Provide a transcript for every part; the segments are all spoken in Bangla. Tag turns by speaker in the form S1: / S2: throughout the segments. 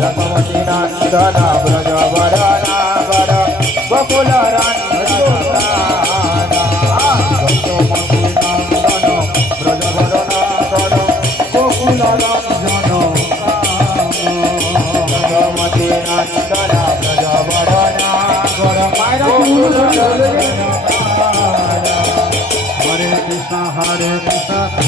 S1: रमवतीनान्दना व्रजवरना वर बकुलरान्धोदाना भक्तमतीनान्दन व्रजवरनान्दन बकुलरान्धनो रमवतीनान्दना व्रजवरना वर बकुलरान्धना हरे कृष्ण हरे कृष्ण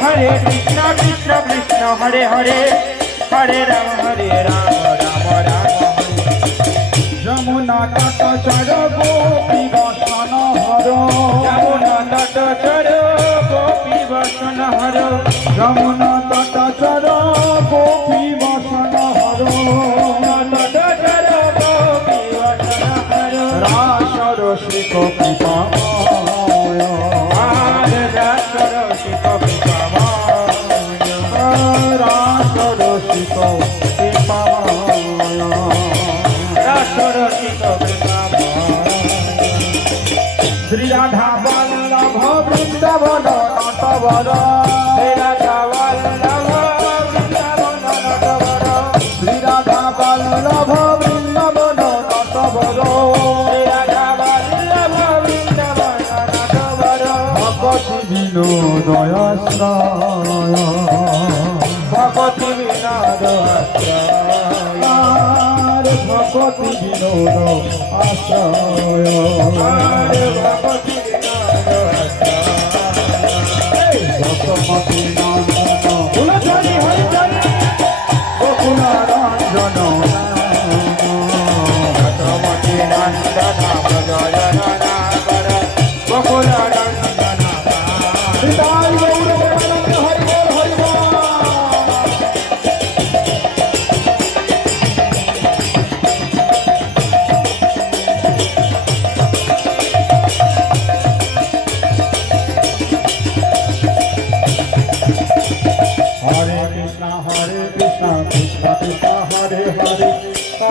S1: হরে কৃষ্ণ কৃষ্ণ কৃষ্ণ হরে হরে হরে রাম হরে রাম রাম রাম যমুনা তট চর গোপী বসন হর যমুনা তট চর গোপী বসন হর যমুনা তট ভগবতী বিনোদ আশ্রয় ভগবতী বিনোদ আশ্রয়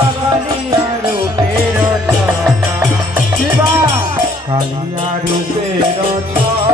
S1: কালিয়া রূপে রচনা শিবা কালিয়া রচনা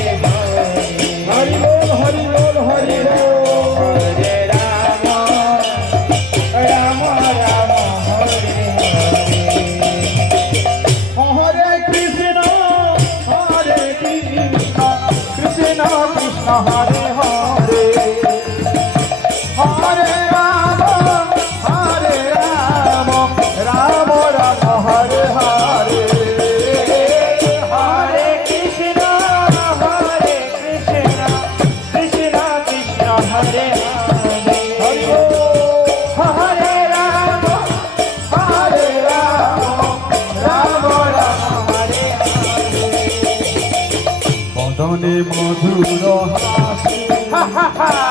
S1: মধুর হাসি হা হা হা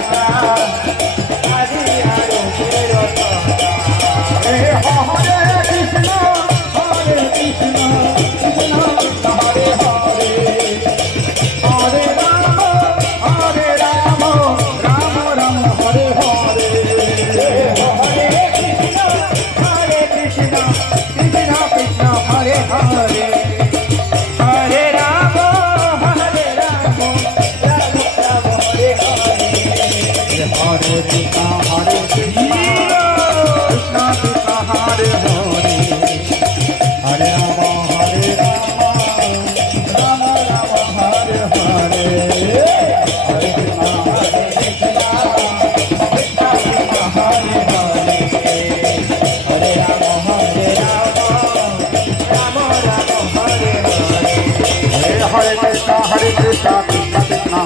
S1: not you.